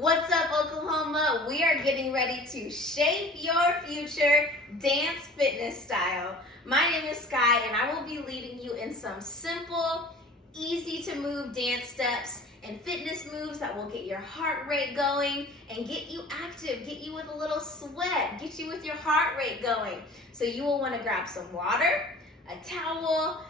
What's up, Oklahoma? We are getting ready to shape your future dance fitness style. My name is Skye, and I will be leading you in some simple, easy to move dance steps and fitness moves that will get your heart rate going and get you active, get you with a little sweat, get you with your heart rate going. So you will want to grab some water, a towel,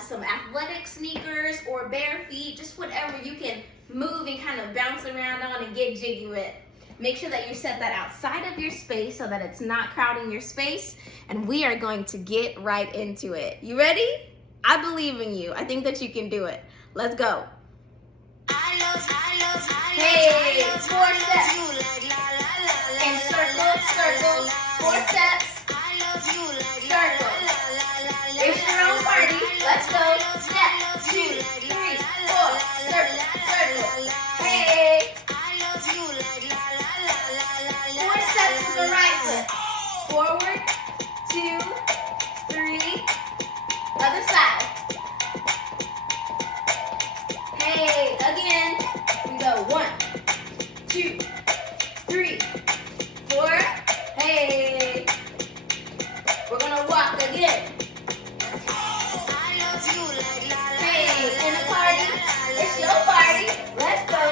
some athletic sneakers or bare feet, just whatever you can move and kind of bounce around on and get jiggy with. Make sure that you set that outside of your space so that it's not crowding your space, and we are going to get right into it. You ready? I believe in you. I think that you can do it. Let's go. Hey, 4 steps. And circle, circle, 4 steps. Circle. It's your own party. Let's go. Step, 2, 3, 4. Circle, circle. Hey. 4 steps with the right foot. Forward, 2, 3. Other side. Hey, again. We go 1, 2, 3, 4. Hey. We're gonna walk again. Hey, in the party, it's your party. Let's go.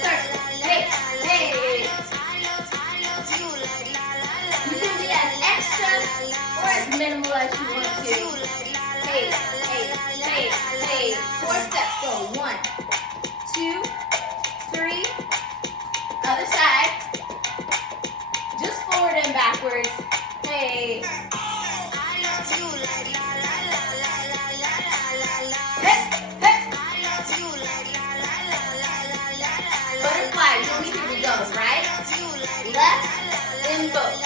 Circle. Hey, hey. You can be as extra or as minimal as you want to. Hey, hey, hey, hey. 4 steps. Go 1, 2, 3. Other side. Just forward and backwards. Hey. Hey, hey. Butterfly, you don't need to go right, left, then both.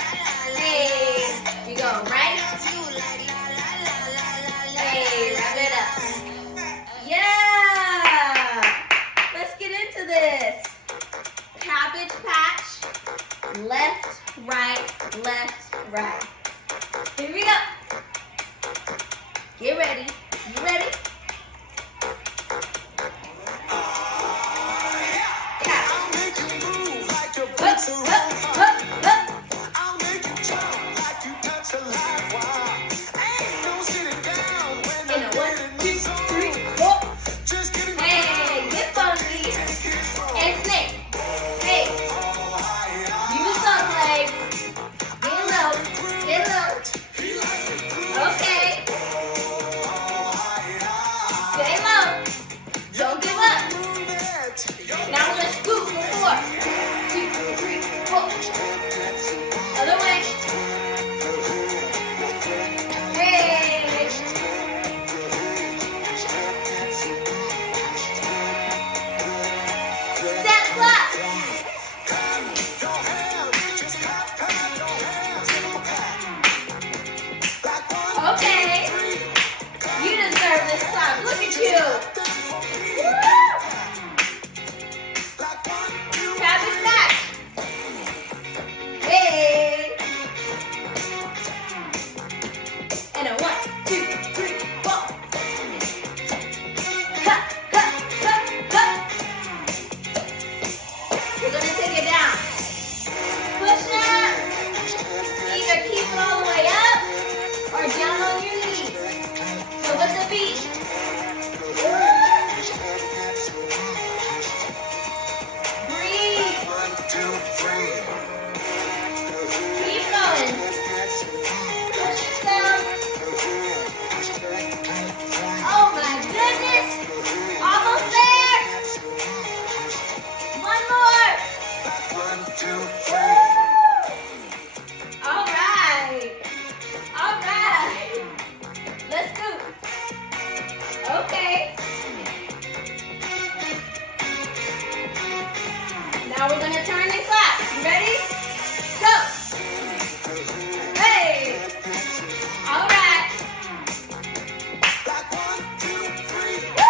Hey, we go right. Hey, wrap it up. Yeah! Let's get into this. Cabbage patch, left, right, left, right. Here we go. Get ready. You ready? Now we're going to turn and clap. You ready? Go. Hey. All right. Woo.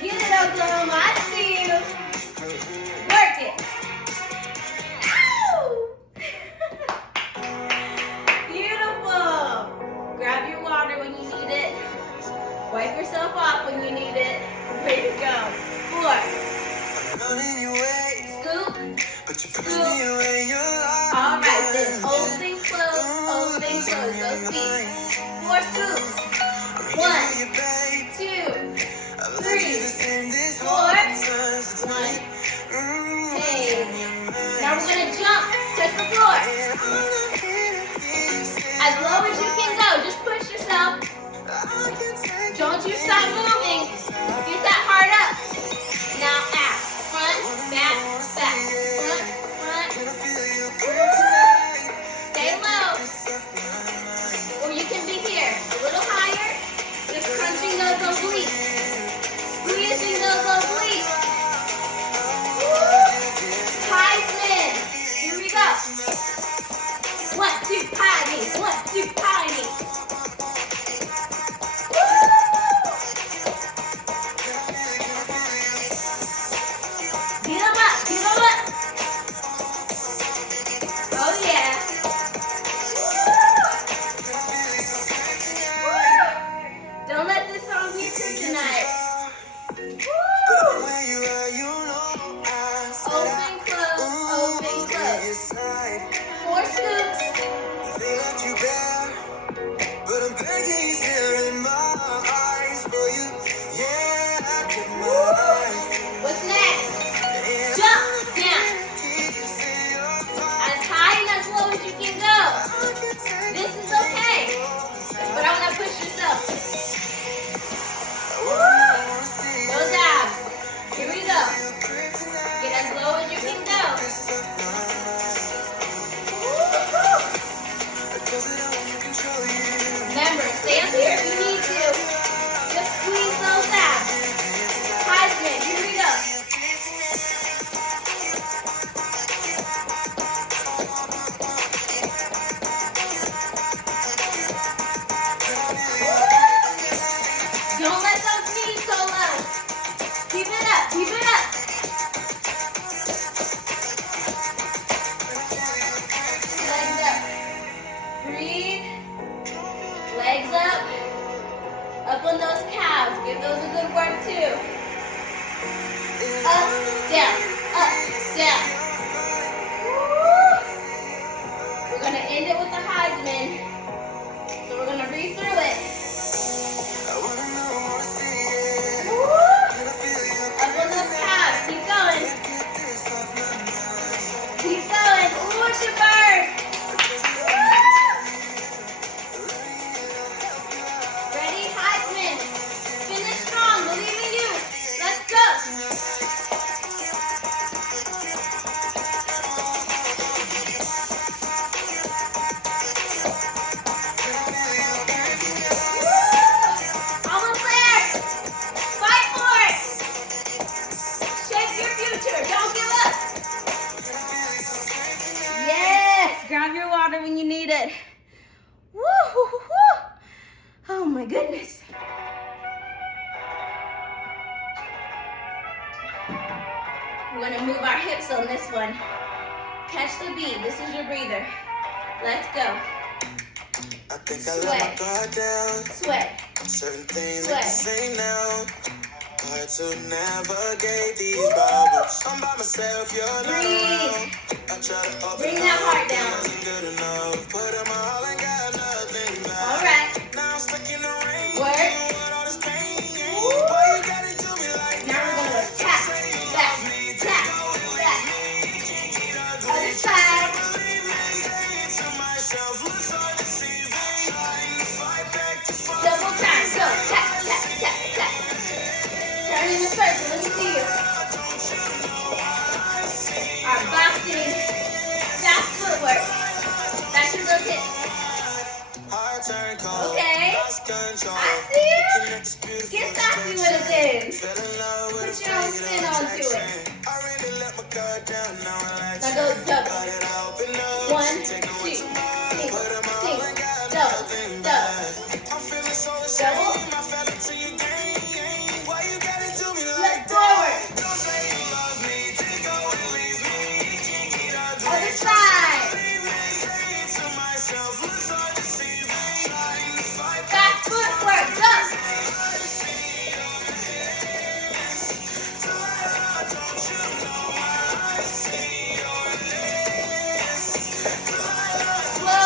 Get it, Oklahoma. I see you. Work it. Ow. Beautiful. Grab your water when you need it. Wipe yourself off when you need it. Way to go. 4, Hey. Now we're gonna jump, touch the floor. As low as you can go, just push yourself. Don't you stop moving. Get that heart up. Now out. Front, back, back. Front, front. Stay low. Or you can be here. A little higher. Just crunching those obliques. Squeezing those obliques. Heisman. Here we go. 1, 2, high knees. 1, 2, high knees. Get 'em up. Get 'em up. Oh yeah. Don't let this song be kryptonite. Open, close, open, close. 4 scoops. What's next? Jump down. As high and as low as you can go. This is okay. But I want to push yourself. Those abs. Here we go. Get as low as you can go. Remember, stay up here if you need to. Just squeeze those abs. Heisman, here we go. Don't let those knees go low. Keep it up, keep it up. Legs up. Breathe. Legs up. Up on those calves. Give those a good work too. Up, down, up, down. We're going to end it with the Heisman. So we're going to breathe through it. Up on those calves. Keep going. Keep going. Ooh, it should burn. Ready? Heisman. Finish strong. Believe in you. Let's go. Almost there. Fight for it. Shape your future. Don't give up. Yes. Grab your water when you need it. Woo, woo, woo, woo. Oh my goodness. We're going to move our hips on this one. Catch the beat. This is your breather. Let's go. I think I let my guard down. Sweat. Certain things Sweat. I can say now. Hard to navigate these problems. I'm by myself, you're not around. Breathe. I try to open Bring that heart up, down. wasn't good enough. Put up my all and got nothing back. All right. Now I'm stuck in the rain. Work. Dealing with all this pain. Woo. Why you got it to me like Now we're going to go tap, back, tap, back. Other side. Double time. Go. Tap, tap, tap, tap. Turn in the circle. Let me see you. Our boxing fast footwork. That's your little hip. Okay. I see you. Get sassy with it then. Put your own spin onto it. Now go double. 1, 2, 3, 4, double, double. Double. Look forward. Other side. Back footwork. Go. Slow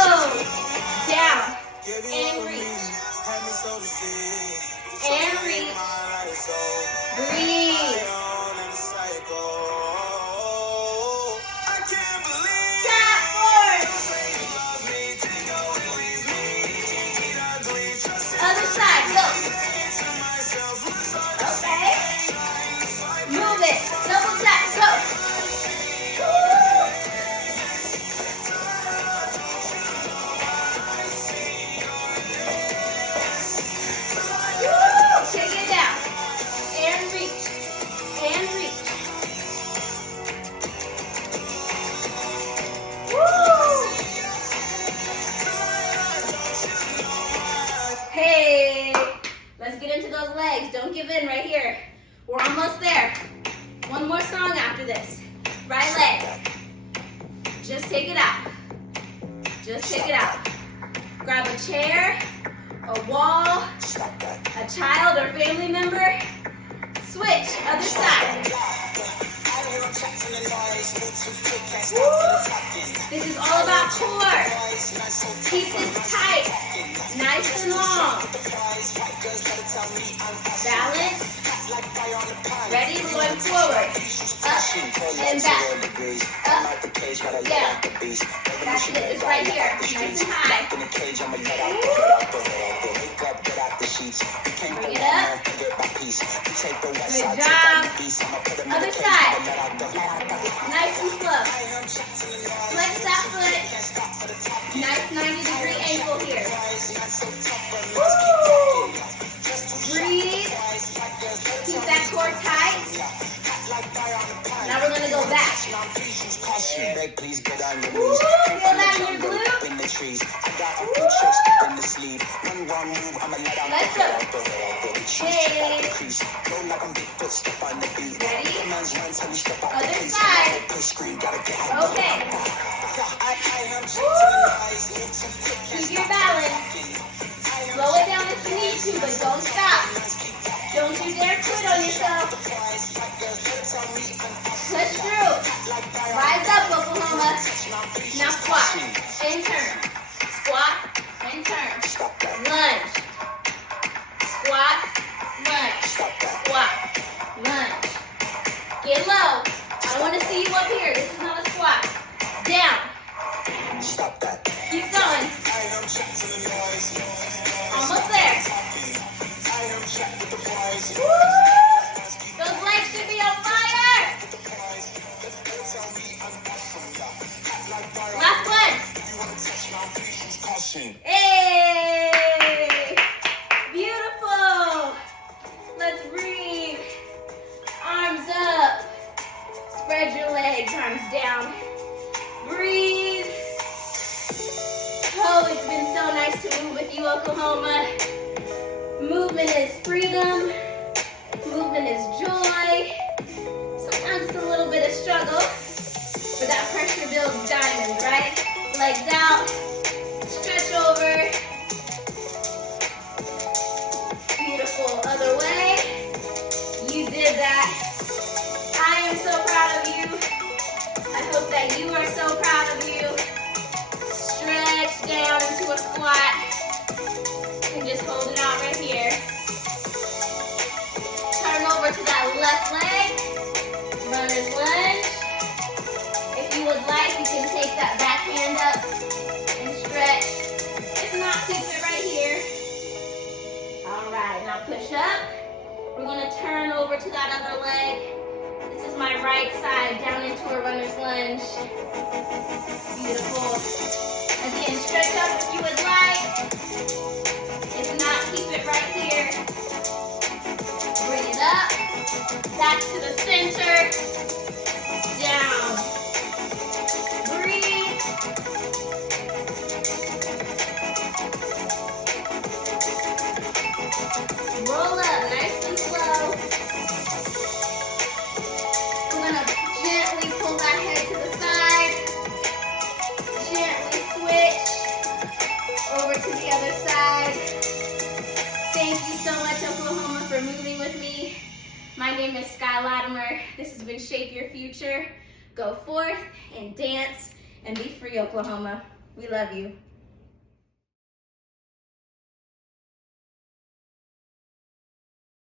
here. We're almost there. One more song after this. Right leg. Just take it out. Just take it out. Grab a chair, a wall, a child or family member. Switch, other side. This is all about core. Keep this tight, nice and long. Balance. Ready? We're going forward. Up and back. Up. Yeah. That's it. It's right here. Nice and high. Bring it up. Good job. Other side. Nice and slow. Flex that foot. Nice 90-degree angle here. Woo! Breathe. Keep that core tight. Now we're going to go back. Woo! Feel that in your glute? Let's go. Hey. Ready? Other side. Okay. Woo! Keep your balance. Slow it down if you need to, but don't stop. Don't you dare quit on yourself. Push through. Rise up, Oklahoma. Now squat and turn. Squat and turn. Lunge. Squat, lunge. Squat, lunge. Get low. I want to see you up here. This is not a squat. Down. Keep going. Almost there. Woo! Those legs should be on fire. Last one. Hey! Beautiful. Let's breathe. Arms up. Spread your legs, arms down. Breathe. Oh, it's been so nice to move with you, Oklahoma. Movement is freedom. Movement is joy. Sometimes it's a little bit of struggle, but that pressure builds diamonds, right? Legs out, stretch over. Beautiful. Other way. You did that. I am so proud of you. I hope that you are so proud of you. Stretch down into a squat. And just hold it out right here. Turn over to that left leg. Runner's lunge. If you would like, you can take that back hand up and stretch. If not, keep it right here. All right, now push up. We're going to turn over to that other leg. This is my right side, down into a runner's lunge. Beautiful. Again, stretch up if you would like. If not, keep it right here. Bring it up. Back to the center. Down. Breathe. Roll up nice and slow. We're going to gently pull that head to the side. Gently switch over to the other side. Thank you so much, Oklahoma, for moving with me. My name is Skye Latimer. This has been Shape Your Future. Go forth and dance and be free, Oklahoma. We love you.